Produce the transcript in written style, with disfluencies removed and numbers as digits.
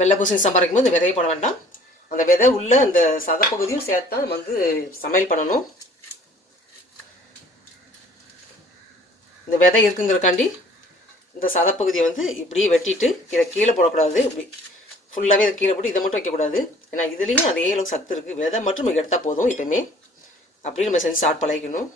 வெள்ளை பூசணி சாம்பார் வைக்கும்போது இந்த விதையை போட வேண்டாம். அந்த விதை உள்ள அந்த சதப்பகுதியும் சேர்த்து தான் நம்ம வந்து சமையல் பண்ணணும். இந்த விதை இருக்குங்கிறக்காண்டி இந்த சதப்பகுதியை வந்து இப்படியே வெட்டிட்டு இதை கீழே போடக்கூடாது. இப்படி ஃபுல்லாகவே இதை கீழே போட்டு இதை மட்டும் வைக்கக்கூடாது. ஏன்னா இதுலேயும் அதே அளவுக்கு சத்து இருக்குது. விதை மட்டும் நம்ம எடுத்தால் போதும். எப்பவுமே அப்படி நம்ம செஞ்சு சாப்பிட்டு பழகிக்கணும்.